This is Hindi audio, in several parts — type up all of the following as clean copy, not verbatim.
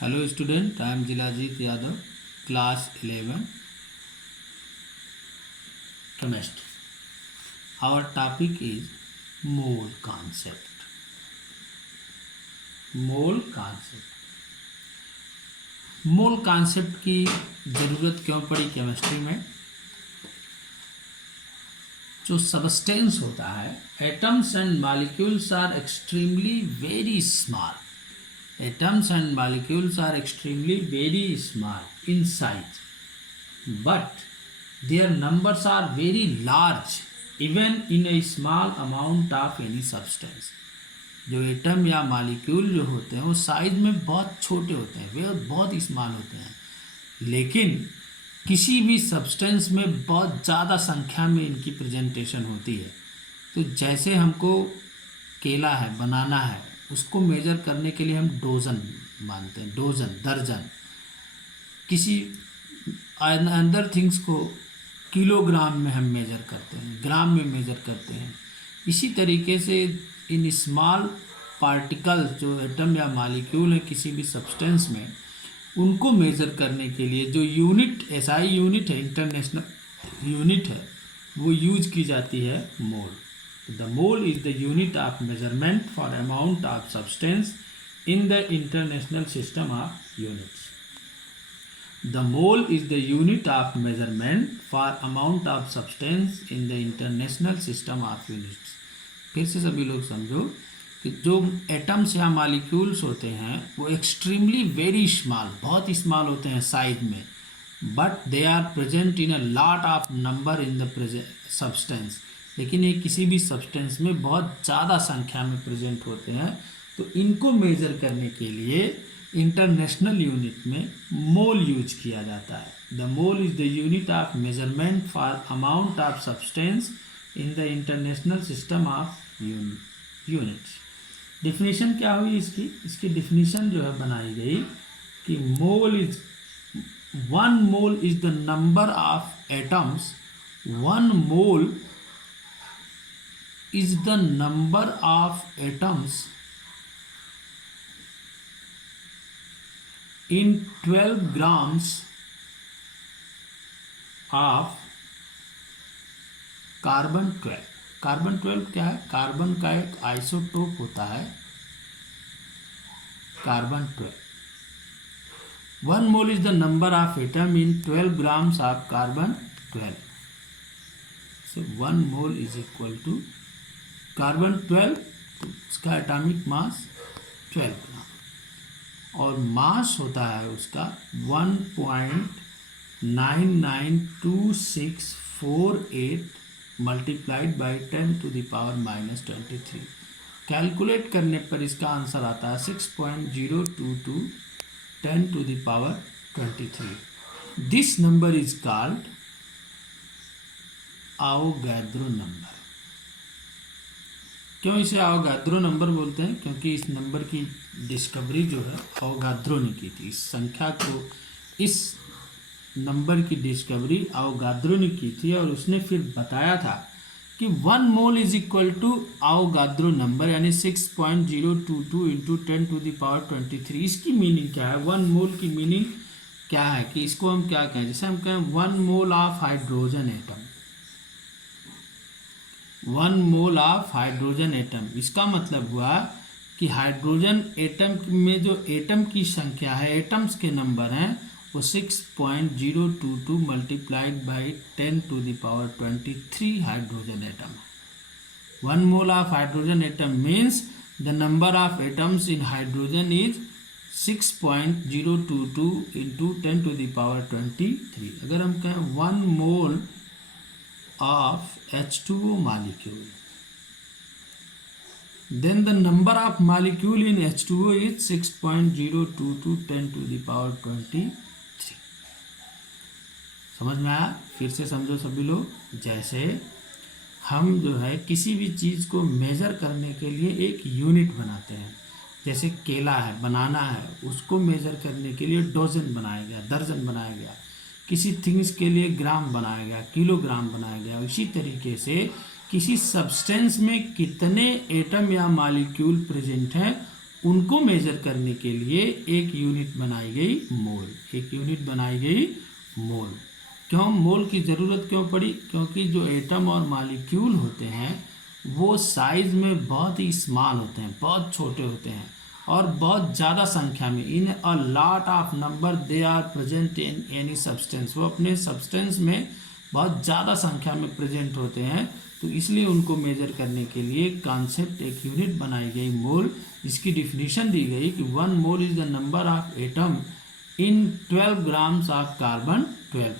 Hello student, I am Jilajit Yadav, class 11, chemistry. Our topic is mole concept. Mole concept. Mole concept की ज़रूरत क्यों पड़ी केमिस्ट्री में? जो सबस्टेंस होता है, atoms and molecules are extremely very small. Atoms and molecules are extremely very small in size, but their numbers are very large even in a small amount of any substance. जो एटम या मॉलिक्यूल जो होते हैं वो साइज में बहुत छोटे होते हैं, वे बहुत स्मॉल होते हैं, लेकिन किसी भी सब्सटेंस में बहुत ज़्यादा संख्या में इनकी प्रेजेंटेशन होती है. तो जैसे हमको केला है, बनाना है, उसको मेजर करने के लिए हम डोजन मानते हैं, डोजन, दर्जन. किसी अदर थिंग्स को किलोग्राम में हम मेजर करते हैं, ग्राम में मेजर करते हैं. इसी तरीके से इन स्मॉल पार्टिकल जो एटम या मॉलिक्यूल है किसी भी सब्सटेंस में, उनको मेजर करने के लिए जो यूनिट, एसआई यूनिट है, इंटरनेशनल यूनिट है, वो यूज की जाती है मोल. The mole is the unit of measurement for amount of substance in the international system of units. The mole is the unit of measurement for amount of substance in the international system of units. फिर से सभी लोग समझो कि जो एटम्स या मॉलिक्यूल्स होते हैं वो एक्सट्रीमली वेरी स्मॉल, बहुत स्मॉल होते हैं साइज में, but they are present in a lot of number in the substance. लेकिन ये किसी भी सब्सटेंस में बहुत ज़्यादा संख्या में प्रेजेंट होते हैं. तो इनको मेजर करने के लिए इंटरनेशनल यूनिट में मोल यूज किया जाता है. The mole is the unit of measurement for amount of substance in the international system of units. Definition क्या हुई इसकी डिफिनीशन जो है बनाई गई कि mole is, one mole is the number of atoms, one mole is the number of atoms in 12 grams of carbon 12. Carbon 12 क्या है? कार्बन का एक आइसोटोप होता है carbon 12. One mole is the number of atom in 12 grams of carbon 12. so one mole is equal to carbon 12, उसका एटॉमिक मास 12 ग्राम, और मास होता है उसका 1.992648 मल्टीप्लाइड बाई 10⁻⁻23. कैलकुलेट करने पर इसका आंसर आता है 6.022 10⁻23. This number is called Avogadro number. क्यों इसे आवोगाद्रो नंबर बोलते हैं? क्योंकि इस नंबर की डिस्कवरी जो है आवोगाद्रो ने की थी. इस संख्या को, इस नंबर की डिस्कवरी आवोगाद्रो ने की थी, और उसने फिर बताया था कि one mole is equal to Avogadro number, यानी 6.022 इंटू 10⁻23. इसकी मीनिंग क्या है? वन मोल की मीनिंग क्या है कि इसको हम क्या कहें? जैसे हम कहें one mole of hydrogen atom, one mole of hydrogen atom. इसका मतलब हुआ कि हाइड्रोजन एटम में जो एटम की संख्या है, एटम्स के नंबर हैं, वो 6.022 मल्टीप्लाइड बाई 10⁻23 हाइड्रोजन एटम है. One mole of hydrogen atom means the number of atoms in hydrogen is 6.022 into 10⁻23. अगर हम कहें one mole of H2O molecule, then the number of molecule in H2O is 6.022 10⁻23. समझ में आया? फिर से समझो सभी लोग. जैसे हम जो है किसी भी चीज़ को मेज़र करने के लिए एक यूनिट बनाते हैं. जैसे केला है, बनाना है, उसको मेज़र करने के लिए डोजन बनाया गया, दर्जन बनाया गया. किसी थिंग्स के लिए ग्राम बनाया गया, किलोग्राम बनाया गया. इसी तरीके से किसी सब्सटेंस में कितने एटम या मॉलिक्यूल प्रेजेंट हैं उनको मेजर करने के लिए एक यूनिट बनाई गई मोल, एक यूनिट बनाई गई मोल। क्यों मोल की ज़रूरत क्यों पड़ी? क्योंकि जो एटम और मॉलिक्यूल होते हैं वो साइज में बहुत ही स्मॉल होते हैं, बहुत छोटे होते हैं और बहुत ज़्यादा संख्या में, in a lot of number they are present in any substance, वो अपने सब्सटेंस में बहुत ज़्यादा संख्या में प्रेजेंट होते हैं। तो इसलिए उनको मेजर करने के लिए कॉन्सेप्ट, एक यूनिट बनाई गई मोल, जिसकी डिफिनीशन दी गई कि 1 mole is the number of atom in 12 grams of carbon 12।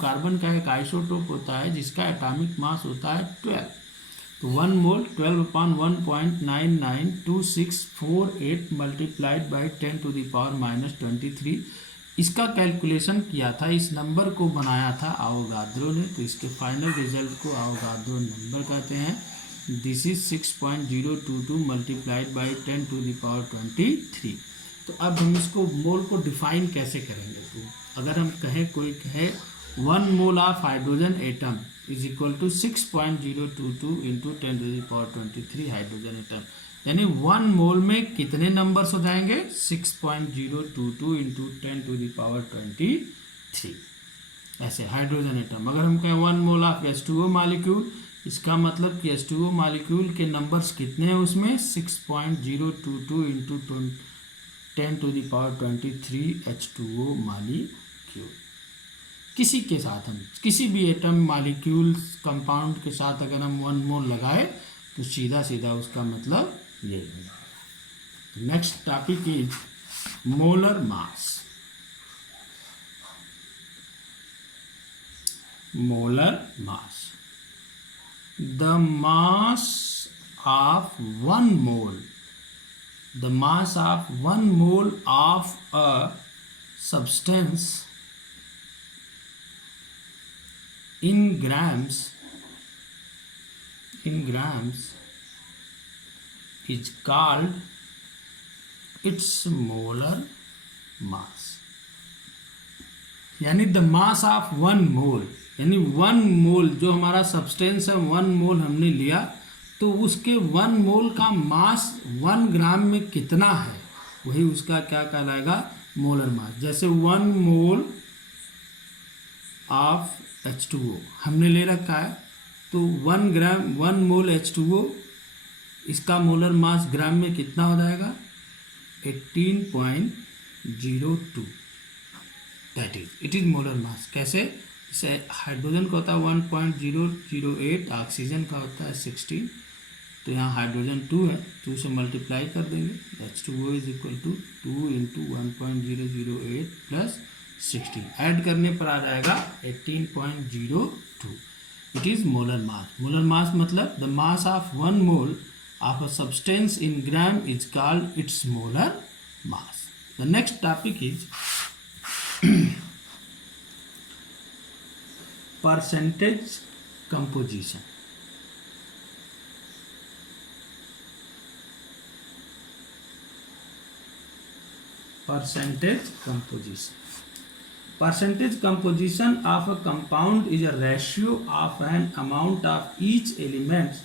Carbon का एक आइसोटोप होता है जिसका एटॉमिक मास होता है 12। तो 1 मोल 12/1.992648 मल्टीप्लाइड बाई 10⁻⁻23। इसका कैलकुलेशन किया था, इस नंबर को बनाया था आवोगाद्रो ने। तो इसके फाइनल रिजल्ट को आवोगाद्रो नंबर कहते हैं। This is 6.022 multiplied by 10⁻23। तो अब हम इसको मोल को डिफाइन कैसे करेंगे? तो अगर हम कहें, कोई कहे 1 mole of hydrogen atom is equal to 6.022 into 10⁻23 hydrogen atom, यानी 1 मोल में कितने नंबर्स हो जाएंगे? 6.022 इंटू 10⁻23 ऐसे हाइड्रोजन एटम। अगर हम कहें 1 मोल ऑफ H2O मॉलिक्यूल, इसका मतलब कि H2O मॉलिक्यूल के नंबर्स कितने हैं उसमें? 6.022 इंटू 10⁻23 H2O मॉलिक्यूल। किसी के साथ हम किसी भी एटम मॉलिक्यूल कंपाउंड के साथ अगर हम 1 मोल लगाए तो सीधा सीधा उसका मतलब यही है। Next topic is molar mass. Molar mass, the mass of 1 mole, the mass of 1 mole of a substance in grams is called its molar mass। यानी द मास ऑफ 1 मोल, यानी 1 मोल जो हमारा सब्सटेंस है 1 मोल हमने लिया, तो उसके 1 मोल का मास 1 ग्राम में कितना है वही उसका क्या कहलाएगा? Molar mass. जैसे 1 मोल ऑफ H2O हमने ले रखा है, तो 1 मोल H2O, इसका मोलर मास ग्राम में कितना हो जाएगा? 18.02। That is it is molar मास। कैसे? जैसे हाइड्रोजन का होता है 1.008, ऑक्सीजन का होता है 16, तो यहाँ हाइड्रोजन 2 है, 2 से मल्टीप्लाई कर देंगे। H2O is equal to 2 into 1.008 plus 16, add करने पर आ जाएगा 18.02। It is molar mass. Molar mass मतलब the mass of 1 mole of a substance in gram is called its molar mass. The next topic is percentage composition. Percentage composition of a compound is a ratio of an amount of each element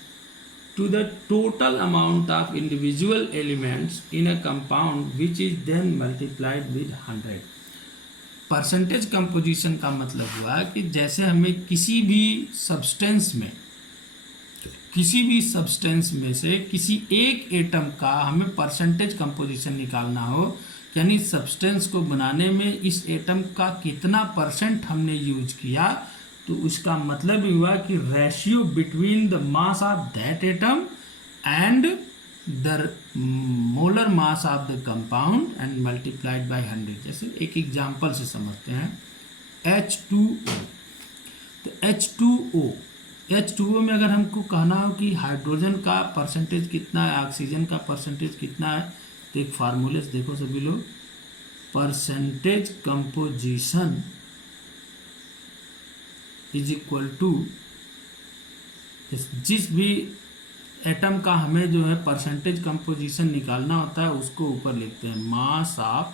to the total amount of individual elements in a compound which is then multiplied with 100। Percentage composition का मतलब हुआ कि जैसे हमें किसी भी सब्सटेंस में से किसी एक एटम का हमें परसेंटेज कंपोजिशन निकालना हो, यानी सब्सटेंस को बनाने में इस एटम का कितना परसेंट हमने यूज किया, तो उसका मतलब हुआ कि ratio between the mass of that atom and the molar mass of the compound and multiplied by 100। जैसे एक एग्जांपल से समझते हैं, H2O। तो H2O में अगर हमको कहना हो कि हाइड्रोजन का परसेंटेज कितना है, ऑक्सीजन का परसेंटेज कितना है, तो एक फार्मूले से देखो सभी लोग, percentage composition is equal to, जिस भी एटम का हमें जो है परसेंटेज कंपोजिशन निकालना होता है उसको ऊपर लिखते हैं mass of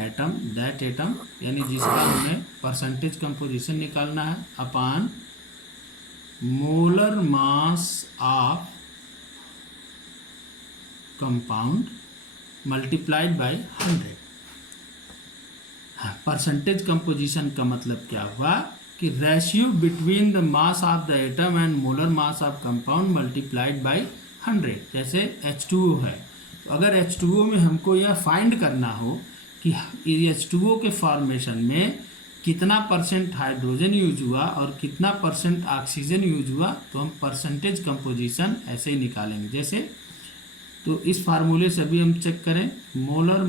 atom, that atom, यानी जिसका हमें परसेंटेज कंपोजिशन निकालना है, upon molar mass of compound, multiplied by 100। हाँ, परसेंटेज कंपोजिशन का मतलब क्या हुआ कि ratio between the mass of the atom and molar mass of compound multiplied by 100। जैसे H2O है, तो अगर H2O में हमको यह फाइंड करना हो कि H2O के फॉर्मेशन में कितना परसेंट हाइड्रोजन यूज हुआ और कितना परसेंट ऑक्सीजन यूज हुआ, तो हम परसेंटेज कंपोजिशन ऐसे ही निकालेंगे। जैसे तो इस फार्मूले से अभी हम चेक करें, molar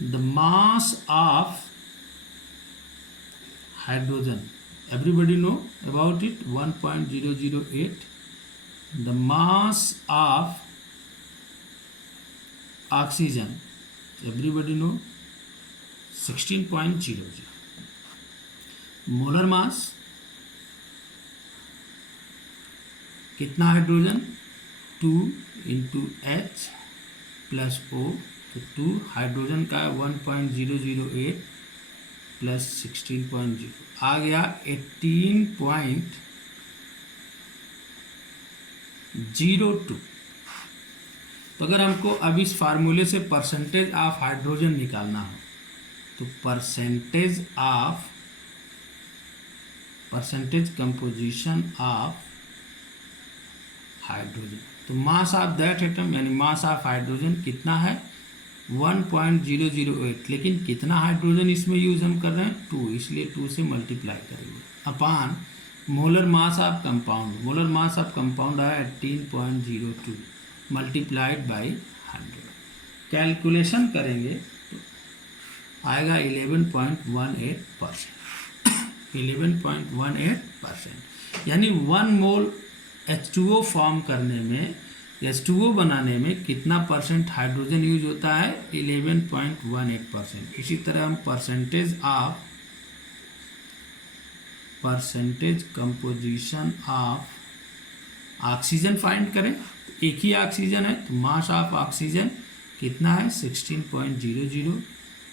the mass of hydrogen, everybody know about it, 1.008, the mass of oxygen, everybody know 16.00, molar mass कितना hydrogen 2 into H plus O, तो 2 हाइड्रोजन का 1.008 प्लस 16.0 आ गया 18.02। तो अगर हमको अब इस फार्मूले से परसेंटेज ऑफ हाइड्रोजन निकालना हो, तो परसेंटेज कंपोजिशन ऑफ हाइड्रोजन, तो मास ऑफ दैट एटम यानी मास ऑफ हाइड्रोजन कितना है 1.008, लेकिन कितना हाइड्रोजन इसमें यूज हम कर रहे हैं 2, इसलिए 2 से मल्टीप्लाई करेंगे upon molar mass of compound, molar mass of compound आया 18.02 मल्टीप्लाइड बाय 100। कैलकुलेशन करेंगे तो आएगा 11.18%, 11.18%, यानी 1 मोल H2O फॉर्म करने में, H2O बनाने में कितना परसेंट हाइड्रोजन यूज होता है 11.18%। इसी तरह हम percentage composition of oxygen find करें, एक ही ऑक्सीजन है तो मास ऑफ ऑक्सीजन कितना है 16.00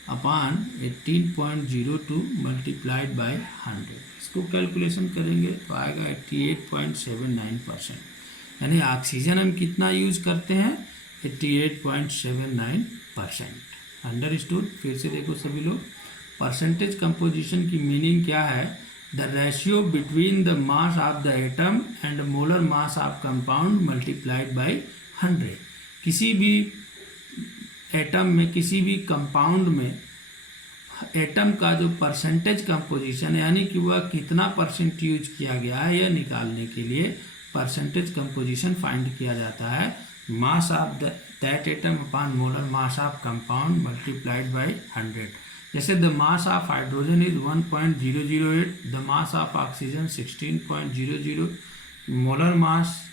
अपान 18.02 मल्टीप्लाइड बाय 100। इसको कैलकुलेशन करेंगे तो आएगा 88.79%, यानी ऑक्सीजन हम कितना यूज करते हैं 88.79%। अंडरस्टूड। फिर से देखो सभी लोग, परसेंटेज कंपोजिशन की मीनिंग क्या है, the ratio between the mass of the atom and molar mass of compound multiplied by 100। किसी भी एटम में, किसी भी कंपाउंड में एटम का जो परसेंटेज कंपोजिशन यानी कि वह कितना परसेंट यूज किया गया है, यह निकालने के लिए परसेंटेज कंपोजिशन फाइंड किया जाता है mass of that atom upon molar mass of compound multiplied by 100। जैसे the mass of hydrogen is 1.008, the mass of oxygen 16.00, molar mass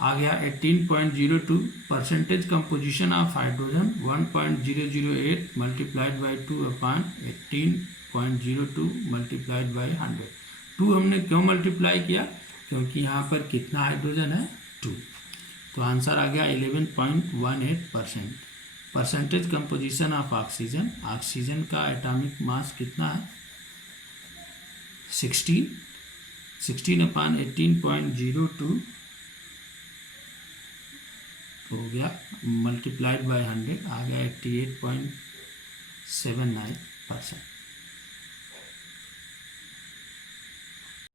आ गया 18.02, percentage composition of hydrogen 1.008 multiplied by 2 upon 18.02 multiplied by 100। 2 हमने क्यों मल्टीप्लाई किया, क्योंकि यहाँ पर कितना हाइड्रोजन है 2, तो आंसर आ गया 11.18%। Percentage composition of oxygen, oxygen का एटॉमिक मास कितना है 16 अपान 18.02 हो गया मल्टीप्लाइड बाय 100, आ गया 88.79%।